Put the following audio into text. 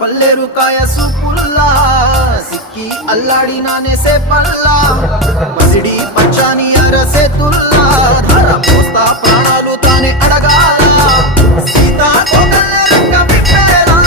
పల్లెరు కాయ సూపుల్లా సిక్కి అల్లాడినానే సేపల్లా పసిడి పచ్చాని అరసేతుల్లా ధర పోస్తా ప్రాణాలు తానే అడగాల సీతా కోగల్ల రంగ విప్పేలా